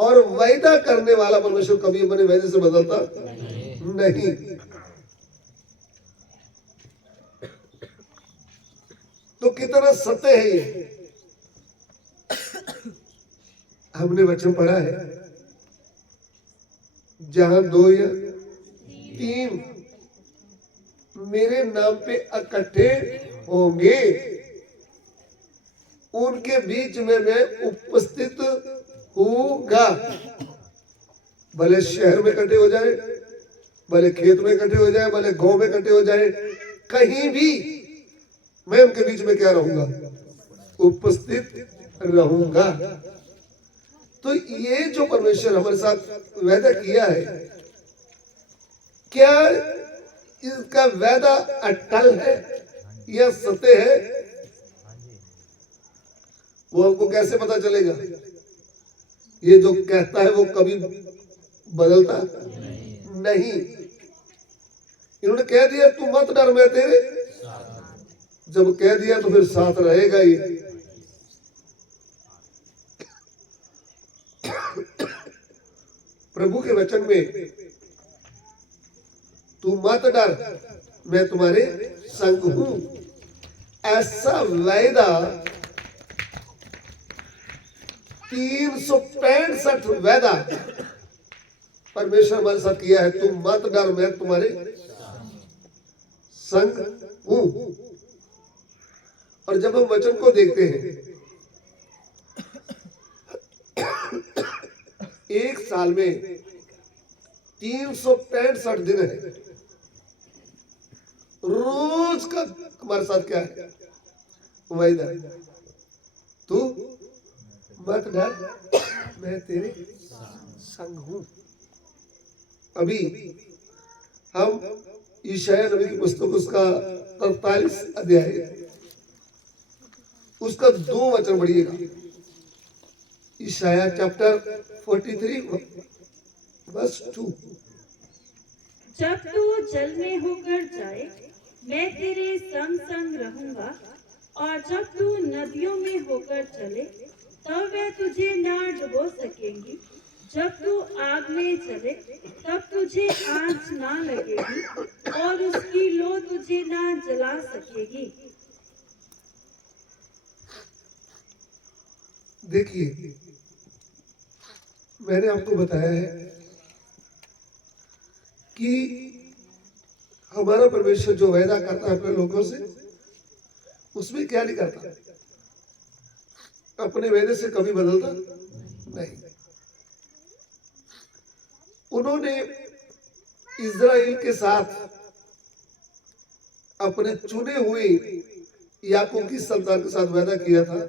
और वायदा करने वाला परमेश्वर कभी अपने वायदे से बदलता नहीं। तो कितना सत्य है ये, हमने वचन पढ़ा है, जहां 2 या 3 मेरे नाम पे इकट्ठे होंगे, उनके बीच में मैं उपस्थित होगा। भले शहर में इकट्ठे हो जाए, भले खेत में इकट्ठे हो जाए, भले गांव में इकट्ठे हो जाए, कहीं भी मैं उनके बीच में क्या रहूंगा, उपस्थित रहूंगा। तो ये जो परमेश्वर हमारे साथ वादा किया है, क्या इसका वादा अटल है या सत्य है? वो हमको कैसे पता चलेगा? ये जो कहता है वो कभी बदलता नहीं। इन्होंने कह दिया तू मत डर, मैं तेरे, जब कह दिया तो फिर साथ रहेगा ही। प्रभु के वचन में तू मत डर, मैं तुम्हारे संग हूं, ऐसा वायदा 365 वायदा परमेश्वर हमारे साथ किया है। तुम मत डर, मैं तुम्हारे संग हूं। और जब हम वचन को देखते हैं, एक साल में 365 दिन है, रोज का हमारे साथ क्या है वायदा, तू मत डर, मैं तेरे संग हूं। अभी हम यशायाह नबी की पुस्तक उसका 43 अध्याय उसका 2 वचन पढ़िएगा। यशायाह चैप्टर 43 वर्स 2। जब तू जल में होकर जाए, मैं तेरे संग संग रहूंगा, और जब तू नदियों में होकर चले, तब वे तुझे ना डुबो सकेंगी। जब तू आग में चले, तब तुझे आँच ना लगेगी, और उसकी लो तुझे ना जला सकेगी। देखिए, मैंने आपको बताया है कि हमारा परमेश्वर जो वायदा करता है अपने लोगों से, उसमें क्या नहीं करता, अपने वायदे से कभी बदलता नहीं। उन्होंने इज़राइल के साथ अपने चुने हुए याकूब की संतान के साथ वायदा किया था,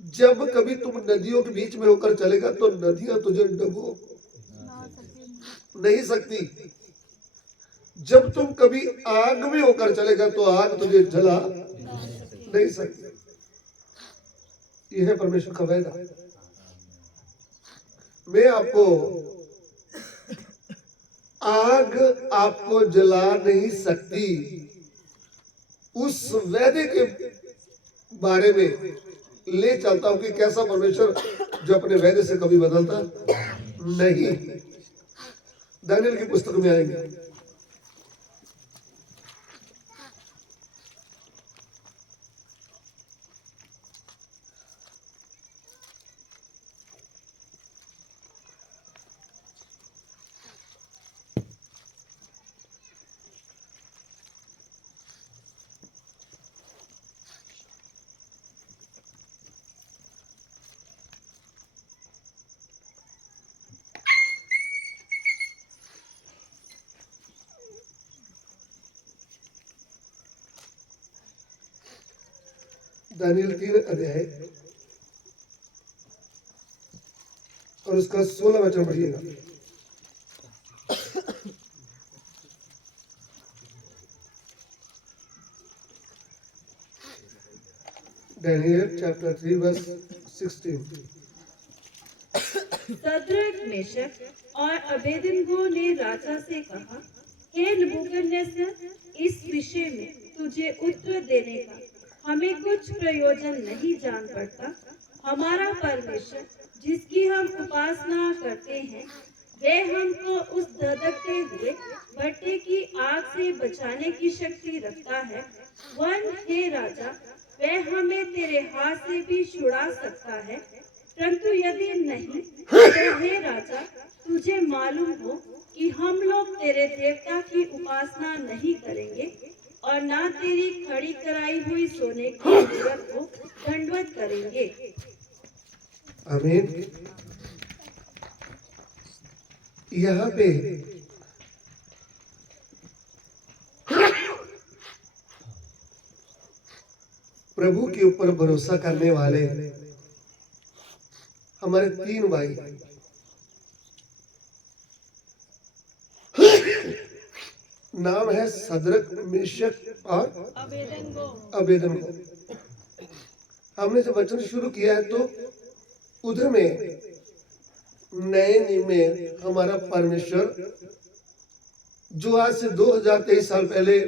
जब कभी तुम नदियों के बीच में होकर चलेगा तो नदियां तुझे डुबो नहीं सकती। जब तुम कभी आग में होकर चलेगा तो आग तुझे जला नहीं सकती। यह है परमेश्वर का वायदा। मैं आपको, आग आपको जला नहीं सकती, उस वायदे के बारे में ले चलता हूं कि कैसा परमेश्वर जो अपने वायदे से कभी बदलता नहीं। दानियल की पुस्तक में आएंगे, दानियल 3 अध्याय और उसका 16 वचन पढ़िएगा। Daniel chapter 3 verse 16। Shadrach, Meshach और अबेदनगो ने राजा से कहा, हे नबूकदनेस्सर, इस विषय में तुझे उत्तर देने का हमें कुछ प्रयोजन नहीं जान पड़ता। हमारा परमेश्वर जिसकी हम उपासना करते हैं वह हमको उस धधकते हुए भट्टे की आग से बचाने की शक्ति रखता है। वन हे राजा, वह हमें तेरे हाथ से भी छुड़ा सकता है, परंतु यदि नहीं तो हे राजा, तुझे मालूम हो कि हम लोग तेरे देवता की उपासना नहीं करेंगे और ना तेरी खड़ी कराई हुई सोने की मूरत को दंडवत करेंगे। आमीन। यहाँ पे प्रभु के ऊपर भरोसा करने वाले हमारे 3 भाई, नाम है सदरक, मेशक और अबेदनगो। हमने जब वचन शुरू किया है तो उधर में नए नियम में हमारा परमेश्वर जो आज से 2023 साल पहले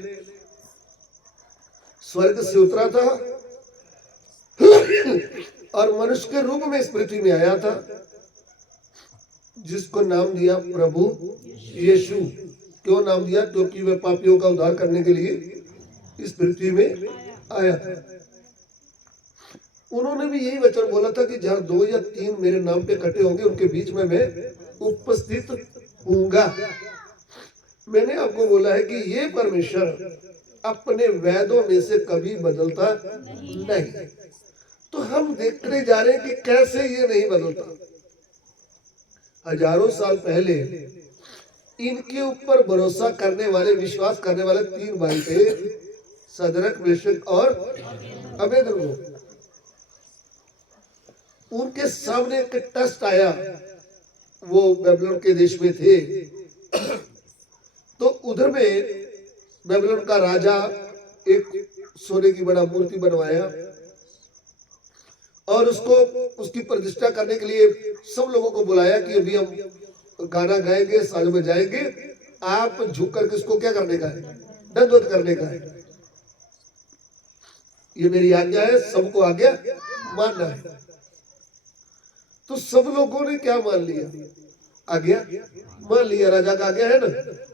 स्वर्ग से उतरा था और मनुष्य के रूप में इस पृथ्वी में आया था, जिसको नाम दिया प्रभु यीशु। क्यों नाम दिया? क्योंकि वह पापियों का उद्धार करने के लिए इस पृथ्वी में आया था। उन्होंने भी यही वचन बोला था कि जहां 2 या 3 मेरे नाम पे इकट्ठे होंगे उनके बीच में मैं उपस्थित हूंगा। मैंने आपको बोला है कि ये परमेश्वर अपने वेदों में से कभी बदलता नहीं। तो हम देखने जा रहे हैं कि कैसे ये नहीं बदलता। हजारों साल पहले इनके ऊपर भरोसा करने वाले, विश्वास करने वाले 3 भाई थे, सदरक, मेशक और अबेदनगो। उनके सामने एक टेस्ट आया, वो बेबीलोन के देश में थे। तो उधर में बेबीलोन का राजा एक सोने की बड़ा मूर्ति बनवाया और उसको, उसकी प्रतिष्ठा करने के लिए सब लोगों को बुलाया कि अभी हम गाना गाएंगे, साज में जाएंगे, आप झुक कर किसको क्या करने का है? दंडवत करने का है। ये मेरी आज्ञा है, सबको आज्ञा मानना है। तो सब लोगों ने क्या मान लिया? आज्ञा मान लिया। राजा का आज्ञा है ना,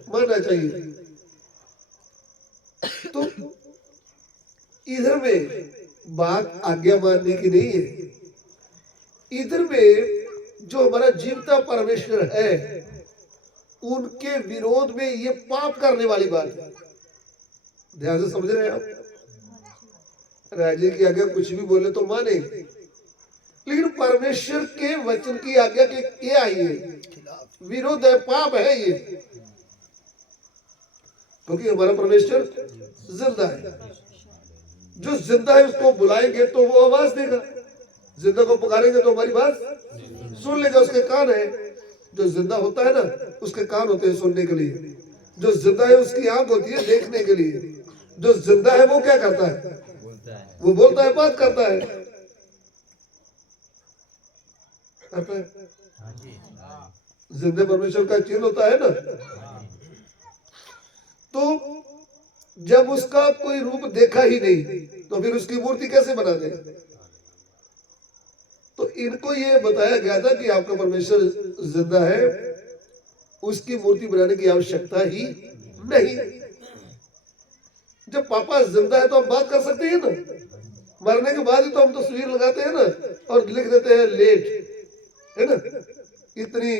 मानना चाहिए। तो इधर में बात आज्ञा मानने की नहीं है। इधर में जो हमारा जीवता परमेश्वर है उनके विरोध में ये पाप करने वाली बात है। ध्यान से समझ रहे हैं आप? राजे की आज्ञा कुछ भी बोले तो माने, लेकिन परमेश्वर के वचन की आज्ञा के क्या है? विरोध है, पाप है ये। क्योंकि हमारा परमेश्वर जिंदा है। जो जिंदा है उसको बुलाएंगे तो वो आवाज देगा, जिंदा को पुकारेंगे तो हमारी बात सुन लेगा। उसके कान है। जो जिंदा होता है ना, उसके कान होते हैं सुनने के लिए। जो जिंदा है उसकी आंख होती है देखने के लिए। जो जिंदा है वो क्या करता है? वो बोलता है, बात करता है। जिंदे परमेश्वर का चिन्ह होता है ना। तो जब उसका कोई रूप देखा ही नहीं तो फिर उसकी मूर्ति कैसे बना दे? तो इनको ये बताया गया था कि आपका परमेश्वर जिंदा है, उसकी मूर्ति बनाने की आवश्यकता ही नहीं। जब पापा जिंदा है तो हम बात कर सकते हैं ना। मरने के बाद ही तो हम तस्वीर लगाते हैं ना और लिख देते हैं लेट, है ना। इतनी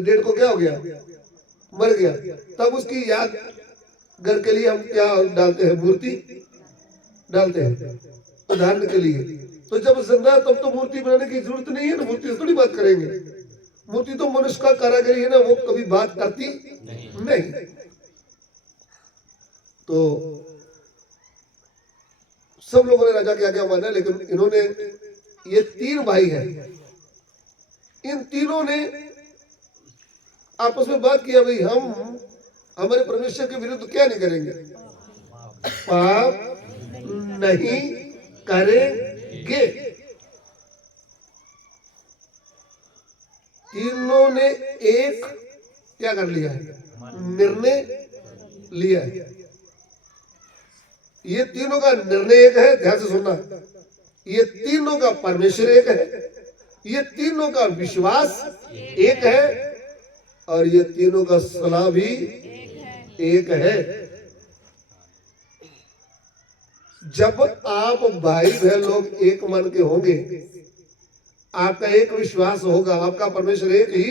डेट को क्या हो गया, मर गया। तब उसकी याद घर के लिए हम क्या डालते हैं? मूर्ति डालते हैं उदाहरण के लिए। तो जब जिंदा है तब तो मूर्ति बनाने की जरूरत नहीं है ना। मूर्ति से थोड़ी बात करेंगे। मूर्ति तो मनुष्य का कारीगरी है ना, वो कभी बात करती नहीं। तो सब लोगों ने राजा की आज्ञा माना, लेकिन इन्होंने, ये 3 भाई हैं, इन तीनों ने आपस में बात किया, भाई हम हमारे परमेश्वर के विरुद्ध क्या नहीं करेंगे? पाप नहीं करेंगे। तीनों ने एक क्या कर लिया है? निर्णय लिया है। ये तीनों का निर्णय एक है। ध्यान से सुनना, ये तीनों का परमेश्वर एक है, ये तीनों का विश्वास एक है, और ये तीनों का सलाह भी एक है। जब आप भाई बहन लोग एक मन के होंगे, आपका एक विश्वास होगा, आपका परमेश्वर एक ही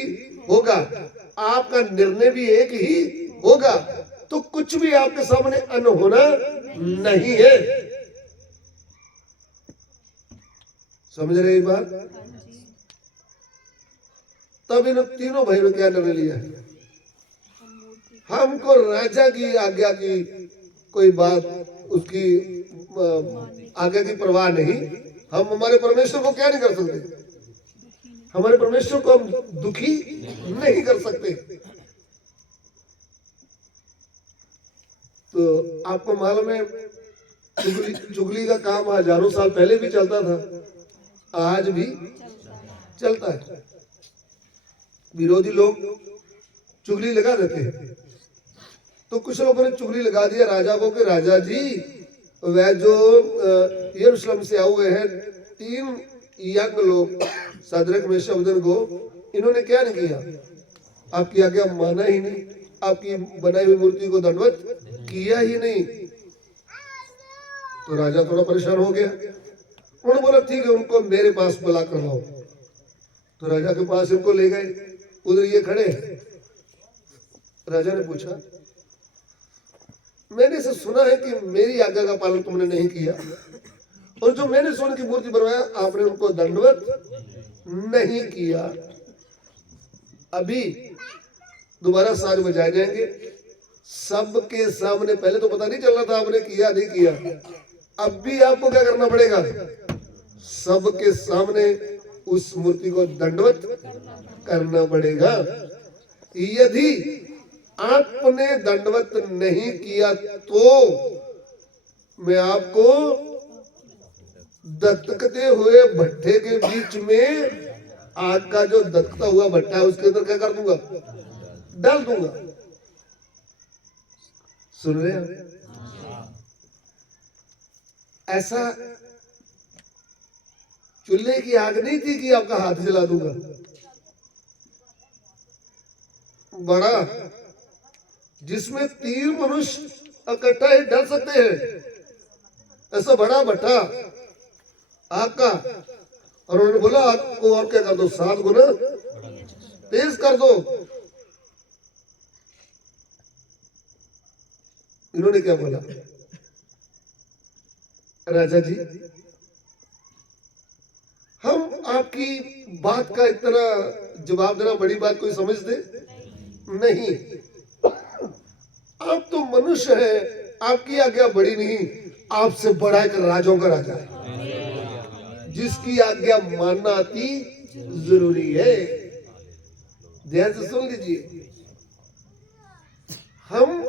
होगा, आपका निर्णय भी एक ही होगा, तो कुछ भी आपके सामने अनहोना नहीं है। समझ रहे इस बात? तब इन तीनों भाइयों ने क्या निर्णय लिया? हमको राजा की आज्ञा की कोई बात, उसकी आज्ञा की परवाह नहीं। हम हमारे परमेश्वर को क्या नहीं कर सकते? हमारे परमेश्वर को हम दुखी नहीं कर सकते। तो आपको मालूम है, चुगली का काम हजारों साल पहले भी चलता था, आज भी चलता है। विरोधी लोग चुगली लगा देते हैं। तो कुछ लोगों ने चुगली लगा दिया राजा को कि राजा जी, वह जो यरूशलेम से आए हुए हैं 3 यंग लोग, सदरक मेशक अबेदनगो, इन्होंने क्या नहीं किया? आपकी आज्ञा माना ही नहीं, आपकी बनाई हुई मूर्ति को दंडवत किया ही नहीं। तो राजा थोड़ा परेशान हो गया। उन्होंने बोला ठीक है, उनको मेरे पास बुला कर लाओ। तो राजा के पास इनको ले गए। उधर ये खड़े। राजा ने पूछा, मैंने इसे सुना है कि मेरी आज्ञा का पालन तुमने नहीं किया, और जो मैंने सोने की मूर्ति बनवाया आपने उनको दंडवत नहीं किया। अभी दोबारा साज बजाए जाएंगे सबके सामने। पहले तो पता नहीं चल रहा था आपने किया नहीं किया, अब भी आपको क्या करना पड़ेगा? सबके सामने उस मूर्ति को दंडवत करना पड़ेगा। यदि आपने दंडवत नहीं किया तो मैं आपको दत्तकते हुए भट्टे के बीच में, आग का जो दत्ता हुआ भट्टा है उसके अंदर क्या कर दूंगा? डाल दूंगा। सुन रहे हैं? ऐसा चूल्हे की आग नहीं थी कि आपका हाथ जला दूंगा। बड़ा, जिसमें 3 मनुष्य इकट्ठा ही डल सकते हैं, ऐसा बड़ा भट्टा आग का। और उन्होंने बोला आग को और क्या कर दो? 7 गुना तेज कर दो। इन्होंने क्या बोला? राजा जी, हम आपकी बात का इतना जवाब देना बड़ी बात कोई समझते नहीं। आप तो मनुष्य है, आपकी आज्ञा बड़ी नहीं, आपसे बड़ा एक राजों का राजा है जिसकी आज्ञा मानना अति जरूरी है। ध्यान से सुन लीजिए, हम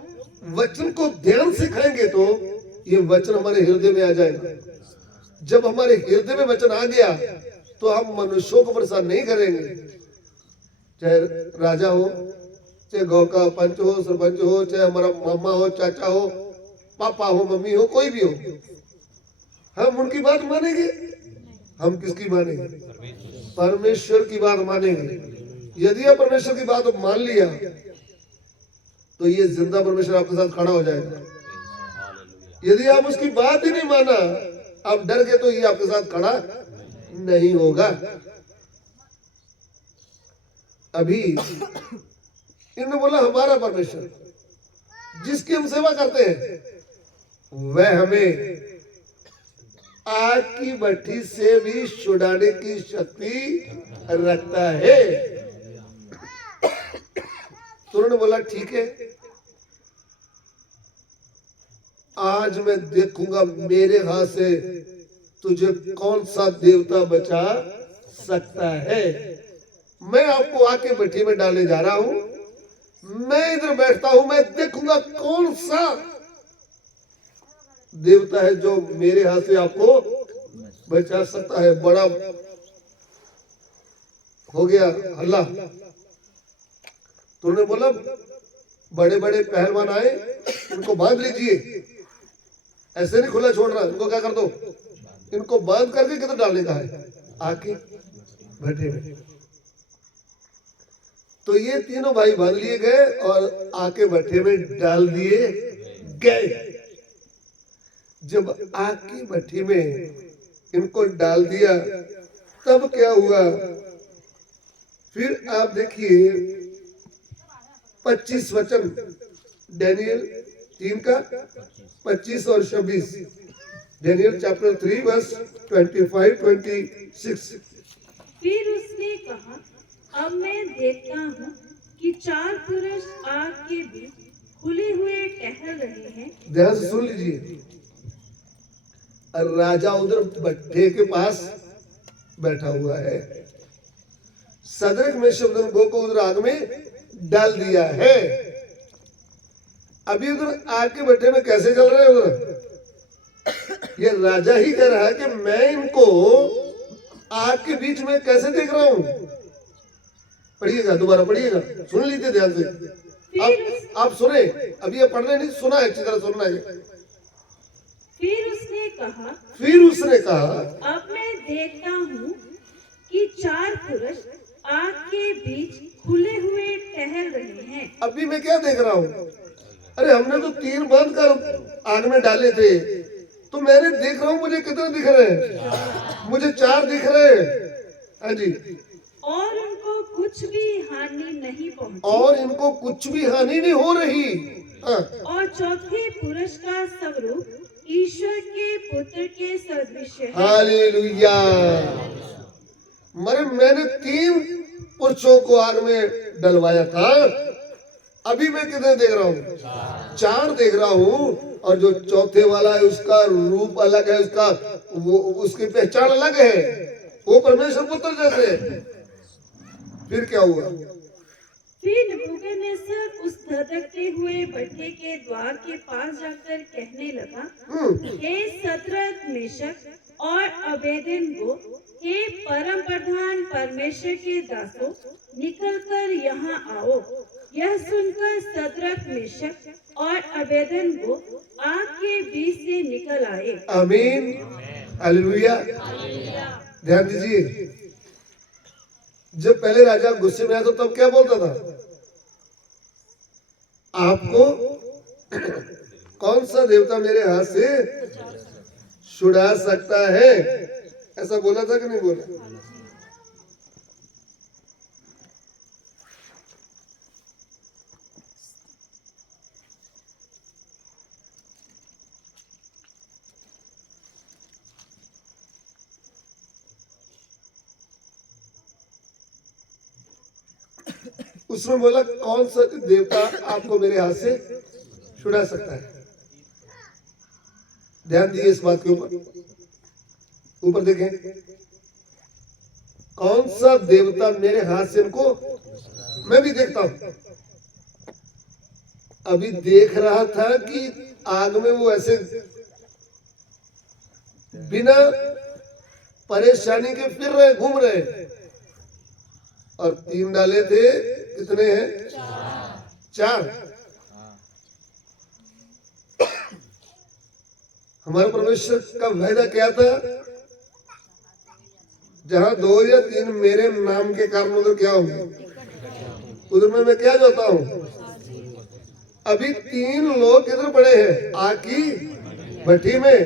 वचन को ध्यान से खाएंगे तो ये वचन हमारे हृदय में आ जाएगा। जब हमारे हृदय में वचन आ गया तो हम मनुष्यों को परेशान नहीं करेंगे। चाहे राजा हो, चाहे गांव का पंच हो, सरपंच हो, चाहे हमारा मामा हो, चाचा हो, पापा हो, मम्मी हो, कोई भी हो, हम उनकी बात मानेंगे। हम किसकी मानेंगे? परमेश्वर की बात मानेंगे। यदि आप परमेश्वर की बात मान लिया तो ये जिंदा परमेश्वर आपके साथ खड़ा हो जाएगा। यदि आप उसकी बात ही नहीं माना, आप डर गए, तो ये आपके साथ खड़ा नहीं होगा। अभी इन्होंने बोला हमारा परमेश्वर जिसकी हम सेवा करते हैं वह हमें आग की भट्टी से भी छुड़ाने की शक्ति रखता है। तो उन्होंने बोला ठीक है, आज मैं देखूंगा मेरे हाथ से तुझे कौन सा देवता बचा सकता है। मैं आपको आके भट्टी में डालने जा रहा हूं, मैं इधर बैठता हूं, मैं देखूंगा कौन सा देवता है जो मेरे हाथ से आपको बचा सकता है। बड़ा हो गया हल्ला। तो उन्होंने बोला बड़े बड़े पहलवान आए, उनको बांध लीजिए, ऐसे नहीं खुला छोड़ रहा, इनको क्या कर दो, इनको बांध करके किधर डालने का है? आके भट्टे में। तो ये तीनों भाई बांध लिए गए और आके भट्टे में डाल दिए गए। जब आके भट्टी में इनको डाल दिया तब क्या हुआ? फिर आप देखिए 25 वचन डैनियल 3 का 25 और 26, डैनियल चैप्टर 3 वर्स 25-26। फिर उसने कहा, अब मैं देखता हूँ कि 4 पुरुष आग के बीच खुले हुए टहल रहे हैं। ध्यान से सुन लीजिए। राजा उधर भट्टे के पास बैठा हुआ है, सदरक मेशक अबेदनगो को उधर आग में डाल दिया है। अभी उधर आग के भट्टे में कैसे चल रहे हैं उधर? ये राजा ही कह रहा है कि मैं इनको आग के बीच में कैसे देख रहा हूं। पढ़िएगा, दोबारा पढ़िएगा, सुन लीजिए ध्यान से। आप सुने, अभी ये पढ़ने नहीं, सुना है, अच्छी तरह सुनना है। फिर उसने कहा, अब मैं देखता हूँ कि 4 पुरुष आग के बीच खुले हुए टहल रहे हैं। अभी मैं क्या देख रहा हूँ? अरे हमने तो 3 बांध कर आग में डाले थे, तो मैंने देख रहा हूँ मुझे कितने दिख रहे हैं? मुझे 4 दिख रहे हैं। हाँ जी। और इनको कुछ भी हानि नहीं पहुंची। और इनको कुछ भी हानि नहीं हो रही। हाँ। और चौथे पुरुष का स्वरूप ईश्वर के पुत्र के सदृश है। हालेलुया। मैंने 3 पुरुषों को आग में डलवाया था, अभी मैं कितने देख रहा हूँ? 4 देख रहा हूँ। और जो चौथे वाला है उसका रूप अलग है, उसका वो उसकी पहचान अलग है, वो परमेश्वर पुत्र जैसे है। फिर क्या हुआ? फिर नबूकदनेस्सर उस धधकते हुए भट्टे के द्वार के पास जाकर कहने लगा, हे सदरक मेशक और अबेदनगो, हे परम प्रधान परमेश्वर के दासों, निकलकर यहाँ आओ। यह सुनकर सदरक मेशक और अबेदनगो आग के बीच से निकल आए। आमीन, हालेलुया। ध्यान दीजिए, जब पहले राजा गुस्से में आया तो तब क्या बोलता था? आपको कौन सा देवता मेरे हाथ से छुड़ा सकता है? ऐसा बोला था कि नहीं बोला? उसने बोला कौन सा देवता आपको मेरे हाथ से छुड़ा सकता है? ध्यान दिए इस बात के ऊपर देखें, कौन सा देवता मेरे हाथ से इनको, मैं भी देखता हूं। अभी देख रहा था कि आग में वो ऐसे बिना परेशानी के फिर रहे, घूम रहे। और 3 डाले थे, कितने हैं? 4। हमारे परमेश्वर का वायदा क्या था? जहां 2 या 3 मेरे नाम के कारण उधर क्या होंगे, उधर मैं क्या जाता हूं। अभी 3 लोग किधर पड़े हैं? आग की भट्टी में।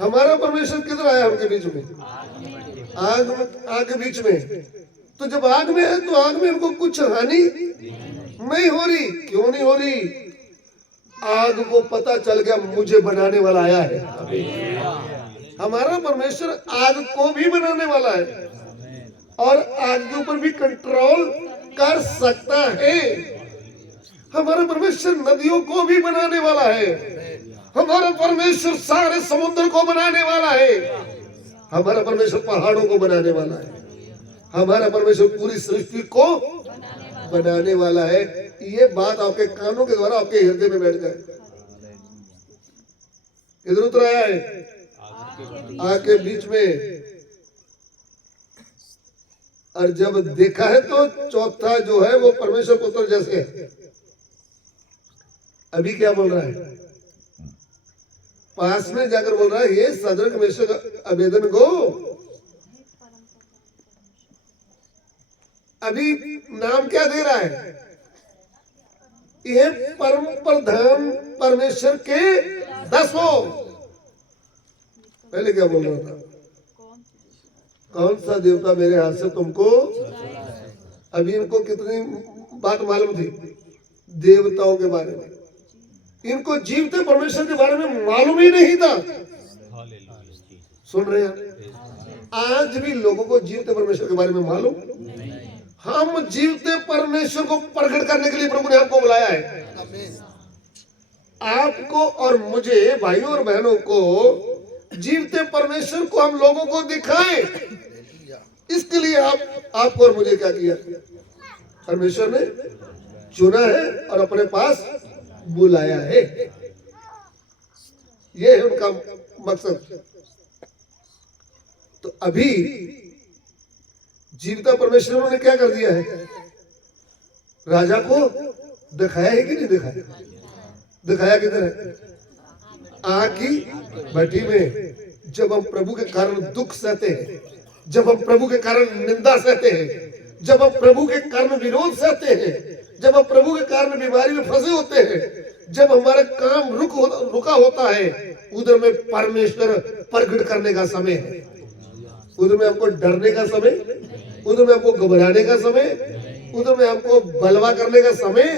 हमारा परमेश्वर किधर आया? उनके बीच में, आग के बीच में। तो जब आग में है तो आग में इनको कुछ हानि नहीं हो रही। क्यों नहीं हो रही? आग को पता चल गया मुझे बनाने वाला आया है। हमारा परमेश्वर आग को भी बनाने वाला है और आग के ऊपर भी कंट्रोल कर सकता है। हमारा परमेश्वर नदियों को भी बनाने वाला है। हमारा परमेश्वर सारे समुद्र को बनाने वाला है। हमारा परमेश्वर पहाड़ों को बनाने वाला है। हमारा परमेश्वर पूरी सृष्टि को बनाने वाला है। ये बात आपके कानों के द्वारा आपके हृदय में बैठ जाए। इधर उतर आया है आग के बीच में। और जब देखा है तो चौथा जो है वो परमेश्वर पुत्र जैसे है। अभी क्या बोल रहा है? पास में जाकर बोल रहा है, ये सदरक मेशक आवेदन गो। अभी नाम क्या दे रहा है? ये परम प्रधान परमेश्वर के 10 हो। पहले क्या बोल रहा था? कौन सा देवता मेरे हाथ से तुमको? अभी इनको कितनी बात मालूम थी देवताओं के बारे में? इनको जीवते परमेश्वर के बारे में मालूम ही नहीं था। सुन रहे हैं? आज भी लोगों को जीवते परमेश्वर के बारे में मालूम। हम जीवते परमेश्वर को प्रकट करने के लिए प्रभु ने हमको बुलाया है। आपको और मुझे, भाइयों और बहनों को, जीवते परमेश्वर को हम लोगों को दिखाएं। इसके लिए आपको और मुझे क्या किया? परमेश्वर ने चुना है और अपने पास बुलाया है। ये है उनका मकसद। तो अभी जीवता परमेश्वर ने क्या कर दिया है? राजा को दिखाया है कि नहीं दिखाया? दिखाया किधर है? आग की भट्टी में। जब हम प्रभु के कारण दुख सहते हैं, जब हम प्रभु के कारण निंदा सहते हैं, जब हम प्रभु के कारण विरोध सहते हैं, जब हम प्रभु के कारण बीमारी में फंसे होते हैं, जब हमारा काम रुका होता है, उधर में परमेश्वर प्रकट करने का समय है। उधर में हमको डरने का समय, उधर में हमको घबराने का समय, उधर में हमको बलवा करने का समय,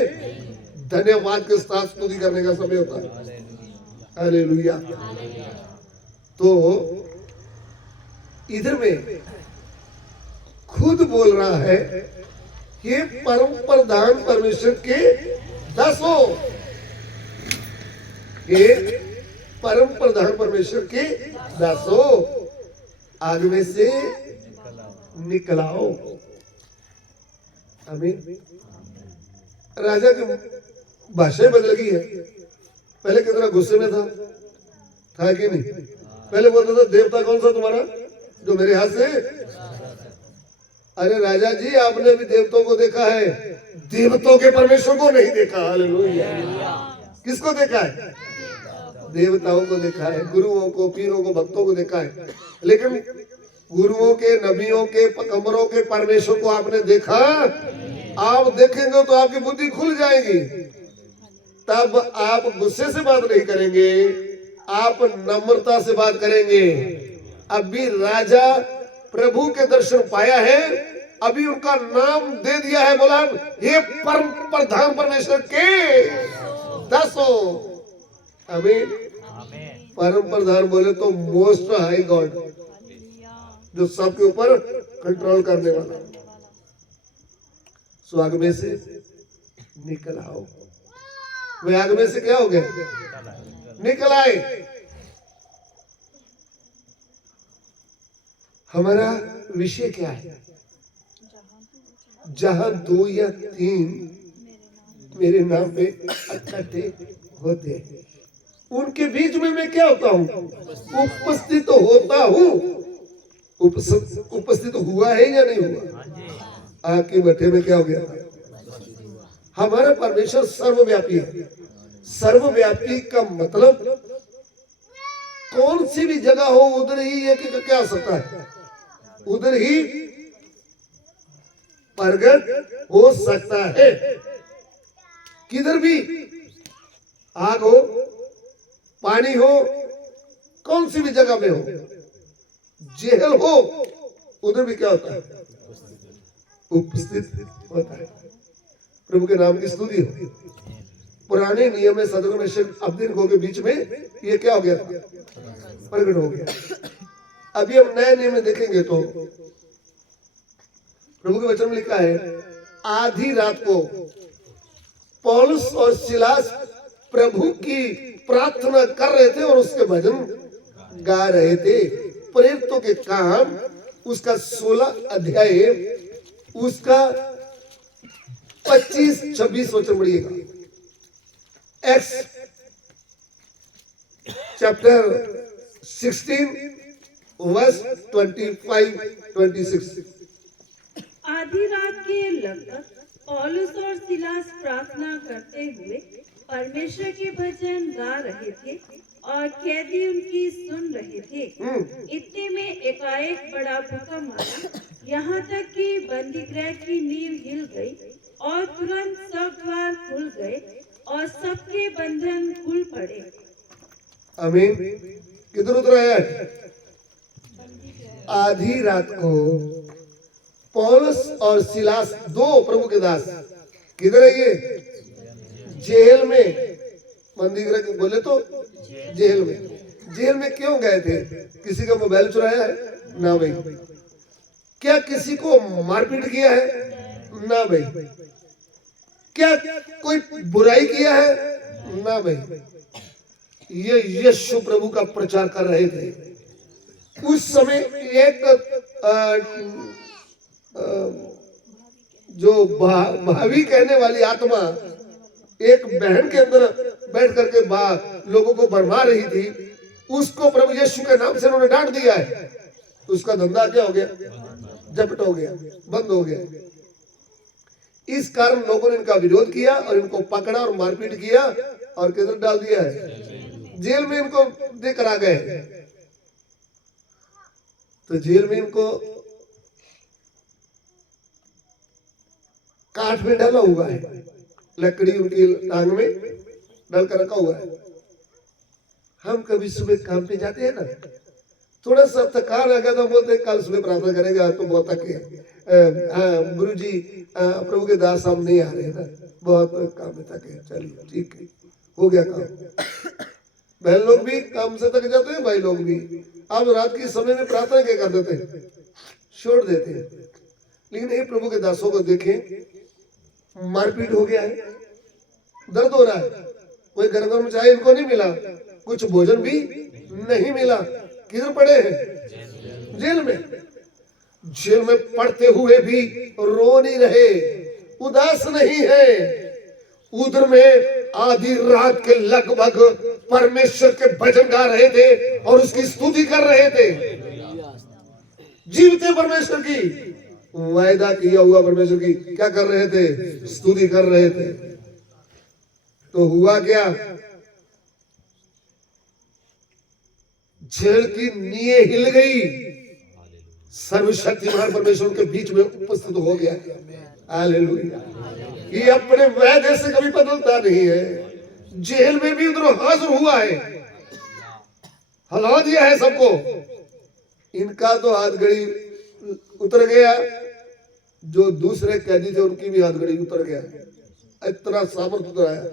धन्यवाद के साथ स्तुति करने का समय होता है। हालेलुया। तो इधर में खुद बोल रहा है, ये परम प्रधान परमेश्वर के 10 हो। ये परम प्रधान परमेश्वर के 10 हो। आग में से निकलाओ। आमीन। राजा की भाषा बदल गई है। पहले कितना गुस्से में था कि नहीं? पहले बोलता था, देवता कौन सा तुम्हारा जो मेरे हाथ से? अरे राजा जी, आपने भी देवताओं को देखा है, देवताओं के परमेश्वर को नहीं देखा। हालेलुया। किसको देखा है? देवताओं को देखा है, गुरुओं को, पीरों को, भक्तों को देखा है। लेकिन गुरुओं के, नबियों के, पैगंबरों के परमेश्वर को आपने देखा? आप देखेंगे तो आपकी बुद्धि खुल जाएगी। तब आप गुस्से से बात नहीं करेंगे, आप नम्रता से बात करेंगे। अभी राजा प्रभु के दर्शन पाया है, अभी उनका नाम दे दिया है, बोला ये परम प्रधान परमेश्वर के 10 हो। आमीन। परम प्रधान बोले तो मोस्ट हाई गॉड, जो सबके ऊपर कंट्रोल करने वाला। सो आग में से निकल आओ। वे आग में से क्या हो गए? निकल आए। हमारा विषय क्या है? जहां 2 या 3 मेरे नाम पे इकट्ठे होते हैं, उनके बीच में मैं क्या होता हूँ? उपस्थित होता हूँ। उपस्थित हुआ है या नहीं हुआ? आपके भट्टे में क्या हो गया? हमारा परमेश्वर सर्वव्यापी है। सर्वव्यापी का मतलब कौन सी भी जगह हो उधर ही ये क्या आ सकता है? उधर ही प्रगट हो सकता है। किधर भी आग हो, पानी हो, कौन सी भी जगह में हो, जेल हो, उधर भी क्या होता है? उपस्थित होता है। प्रभु के नाम की स्तुति हो। पुराने नियम में सदर में अब्दिन के बीच में ये क्या हो गया था? प्रकट हो गया। अभी हम नए नियम में देखेंगे तो प्रभु के वचन में लिखा है, आधी रात को पौलुस और सिलास प्रभु की प्रार्थना कर रहे थे और उसके भजन गा रहे थे। प्रेरितों के काम उसका 16 अध्याय उसका 25-26 वचन पढ़िएगा। Acts chapter 16 verse 25-26। आधी रात के लगभग पौलुस और सिलास प्रार्थना करते हुए परमेश्वर के भजन गा रहे थे और कैदी उनकी सुन रहे थे। इतने में एकाएक बड़ा भूकंप आया, यहाँ तक कि बंदीगृह की नींव हिल गई और तुरंत सब द्वार खुल गए और सबके बंधन खुल पड़े। आमीन। किधर उतरा है? आधी रात को पौलुस और सिलास, दो प्रभु के दास, किधर है ये? जेल में। बंदीगृह के बोले तो जेल में। जेल में क्यों गए थे? किसी का मोबाइल चुराया है? ना भाई। क्या किसी को मारपीट किया है? ना भाई। क्या कोई बुराई किया है? ना भाई। ये यीशु प्रभु का प्रचार कर रहे थे। उस समय एक जो भावी कहने वाली आत्मा एक बहन के अंदर बैठ करके लोगों को भरमा रही थी, उसको प्रभु यीशु के नाम से उन्होंने डांट दिया है। उसका धंधा क्या हो गया? झपट हो गया, बंद हो गया। इस कारण लोगों ने इनका विरोध किया और इनको पकड़ा और मारपीट किया और किधर डाल दिया है? जेल में इनको देकर आ गए। तो जेल में इनको काठ में डाला हुआ है, लकड़ी उनकी टांग में डाल कर रखा हुआ है। हम कभी सुबह काम पे जाते हैं ना, थोड़ा सा थकान आ गया तो बोलते कल सुबह प्रार्थना करेगा, तो बहुत थके, हाँ गुरु जी प्रभु के दास हम नहीं आ रहे ना, बहुत काम में थके। चलिए ठीक है, हो गया काम। बहन लोग भी काम से थक जाते हैं, भाई लोग भी। अब रात के समय में प्रार्थना क्या कर देते हैं? छोड़ देते हैं। लेकिन ये प्रभु के दासों को देखें, मारपीट हो गया है, दर्द हो रहा है, कोई गर्म चाय इनको नहीं मिला, कुछ भोजन भी नहीं मिला। किधर पड़े हैं? जेल में। जेल में पड़ते हुए भी रो नहीं रहे, उदास नहीं है। उधर में आधी रात के लगभग परमेश्वर के भजन गा रहे थे और उसकी स्तुति कर रहे थे। जीवते परमेश्वर की, वायदा किया हुआ परमेश्वर की क्या कर रहे थे? स्तुति कर रहे थे। तो हुआ क्या? जेल की नींव हिल गई, सर्वशक्तिमान परमेश्वर के बीच में उपस्थित हो गया। हालेलुया। ये अपने वायदे से कभी बदलता नहीं है। जेल में भी उधर हाजिर हुआ है, हिला दिया है सबको। इनका तो हाथ घड़ी उतर गया, जो दूसरे कैदी थे उनकी भी हाथ घड़ी उतर गया। इतना सामर्थ उतर आया।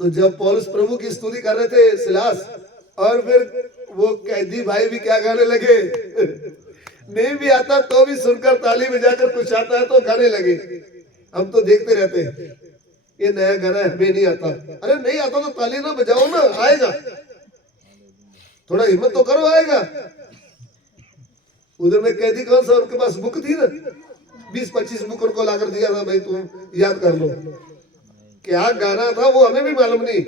तो जब पौलुस प्रभु की स्तुति कर रहे थे सिलास, और फिर वो कैदी भाई भी क्या गाने लगे? नहीं भी आता तो भी सुनकर ताली बजाकर, कुछ आता है तो गाने लगे। हम तो देखते रहते हैं, ये नया गाना हमें नहीं आता। अरे नहीं आता तो ताली ना बजाओ ना, आएगा। थोड़ा हिम्मत तो करो, आएगा। उधर में कैदी कौन सा, उनके पास बुक थी ना, 20-25 बुक उनको लाकर दिया था, भाई तुम याद कर लो। क्या गाना था वो हमें भी मालूम नहीं,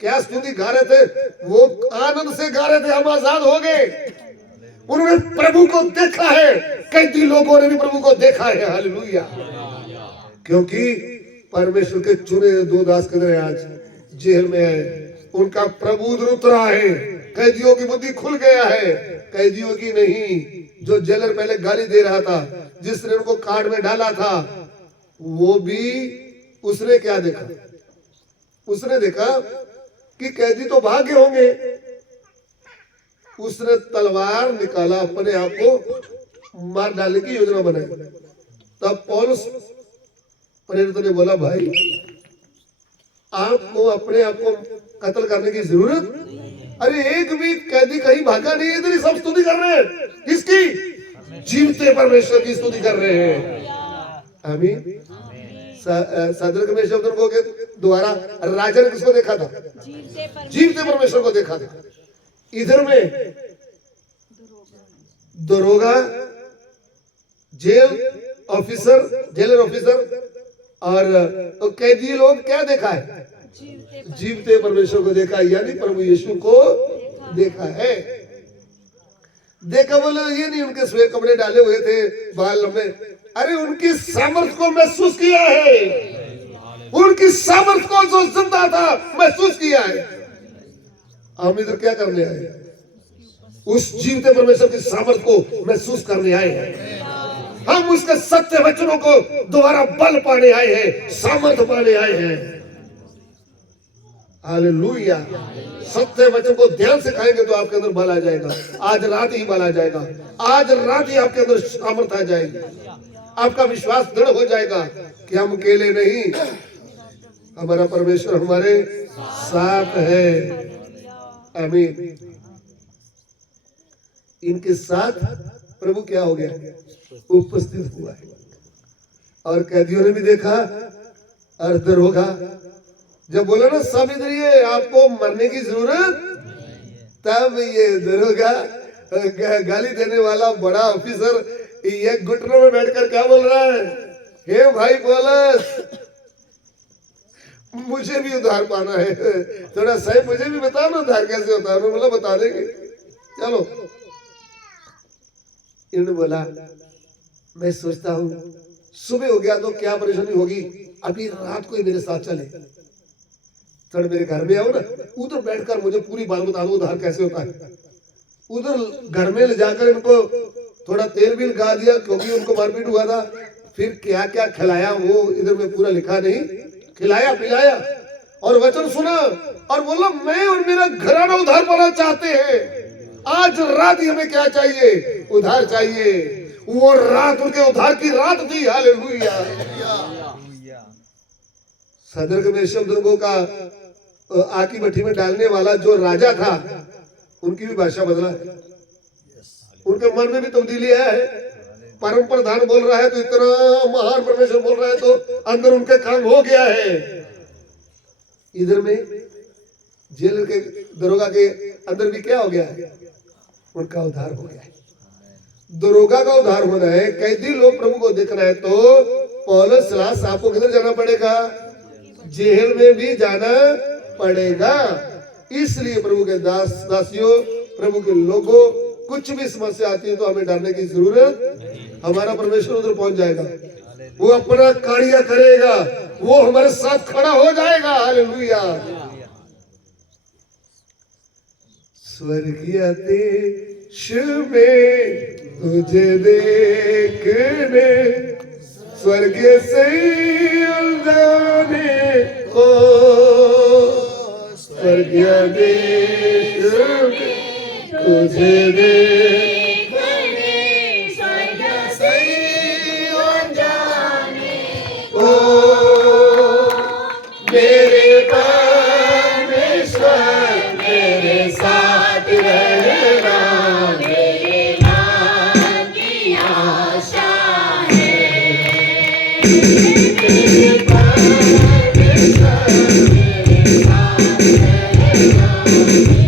क्या स्तुति गा रहे थे, वो आनंद से गा रहे थे। हम आजाद हो गए। उन्होंने प्रभु को देखा है, कैदी लोगों ने भी प्रभु को देखा है। हालेलुया। क्योंकि परमेश्वर के चुने दो दास किधर है? आज जेल में है। उनका प्रभु उधर उतरा है। कैदियों की बुद्धि खुल गया है, कैदियों की नहीं। जो जेलर पहले गाली दे रहा था, जिसने उनको काट में डाला था, वो भी उसने क्या देखा? उसने देखा कि कैदी तो भागे होंगे। उसने तलवार निकाला, अपने आप को मार डालने की योजना बनाई। तब पौलुस प्रेरित ने बोला, भाई आपको अपने आप को कत्ल करने की जरूरत? अरे एक भी कैदी कहीं भागा नहीं, इधर ही सब स्तुति कर रहे हैं। किसकी? जीवते परमेश्वर की स्तुति कर रहे हैं। आमीन। सादरक में शब्द को द्वारा राजा ने किसको देखा था? जीवते परमेश्वर को देखा था। इधर में दरोगा, जेल ऑफिसर, जेलर ऑफिसर और कैदी लोग क्या देखा है? जीवते परमेश्वर को देखा, यानी प्रभु यीशु को देखा है। देखा बोले ये नहीं उनके श्वेत कपड़े डाले हुए थे, बाल लंबे। अरे उनकी सामर्थ को महसूस किया है। उनकी सामर्थ्य को जो जिंदा था महसूस किया है। हम इधर क्या करने आए हैं? उस जीवते परमेश्वर की सामर्थ्य को महसूस करने आए हैं। हम उसके सत्य वचनों को दोबारा बल पाने आए हैं, सामर्थ्य पाने आए हैं। हालेलुया। सत्य वचन को ध्यान से खाएंगे तो आपके अंदर बल आ जाएगा। आज रात ही बल आ जाएगा। आज रात ही आपके अंदर सामर्थ्य आ जाएगी। आपका विश्वास दृढ़ हो जाएगा कि हम अकेले नहीं, हमारा परमेश्वर हमारे साथ है। आमीन। इनके साथ प्रभु क्या हो गया? उपस्थित हुआ है। और कैदियों ने भी देखा और दरोगा जब बोला ना सब इधर ही, आपको मरने की जरूरत, तब ये दरोगा गाली देने वाला बड़ा ऑफिसर ये घुटनों में बैठकर क्या बोल रहा है? हे भाई पौलुस, मुझे भी उधार पाना है, थोड़ा सही मुझे भी बताओ ना उधार कैसे होता है। बोला बता देंगे, चलो। इन्होंने बोला मैं सोचता हूँ सुबह हो गया तो क्या परेशानी होगी, अभी रात को ही मेरे साथ चले, थोड़ा मेरे घर में आओ ना, उधर बैठकर मुझे पूरी बात बता दो उधार कैसे होता है। उधर घर में ले जाकर इनको थोड़ा तेल भी लगा दिया क्योंकि उनको मारपीट हुआ था। फिर क्या क्या खिलाया वो इधर में पूरा लिखा नहीं, खिलाया पिलाया और वचन सुना और बोला मैं और मेरा घराना उधार पाना चाहते हैं। आज रात ही हमें क्या चाहिए? उधार चाहिए। वो रात उनके उधार की रात थी। हालेलुया। सदर में शब्दों का आग की भट्टी में डालने वाला जो राजा था, उनकी भी भाषा बदला है। उनके मन में भी तब्दीली है। परम प्रधान बोल रहा है तो इतना महान परमेश्वर बोल रहा है तो अंदर उनके काम हो गया है। इधर में जेल के दरोगा के अंदर भी क्या हो गया है? उनका उद्धार हो गया है। दरोगा का उद्धार होना है, कैदी लोग प्रभु को देखना है तो पौलुस सिलास आपको किधर जाना पड़ेगा? जेल में भी जाना पड़ेगा। इसलिए प्रभु के दासियों, प्रभु के लोगों, कुछ भी समस्या आती है तो हमें डरने की जरूरत। हमारा परमेश्वर उधर पहुंच जाएगा, वो अपना कार्य करेगा, वो हमारे साथ खड़ा हो जाएगा। हालेलुया। स्वर्गीय देश में तुझे देखने, स्वर्गीय से जाने को, स्वर्गीय देश में तुझे देखने, स्वर्गीय से जाने को, मेरे परमेश्वर मेरे साथ रहना, मेरे मन की आशा है। मेरे परमेश्वर मेरे साथ रहना,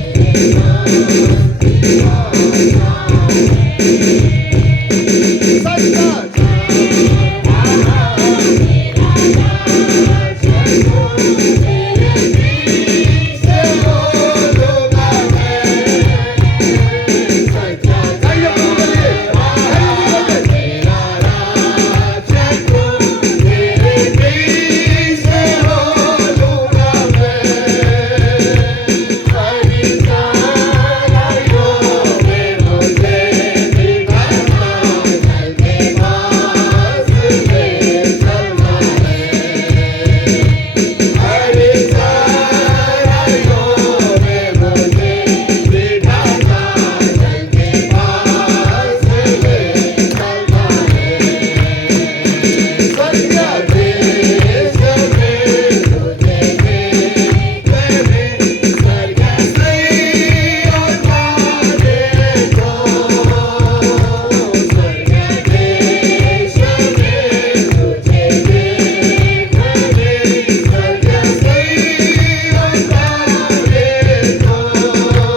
मेरे मन की आशा है।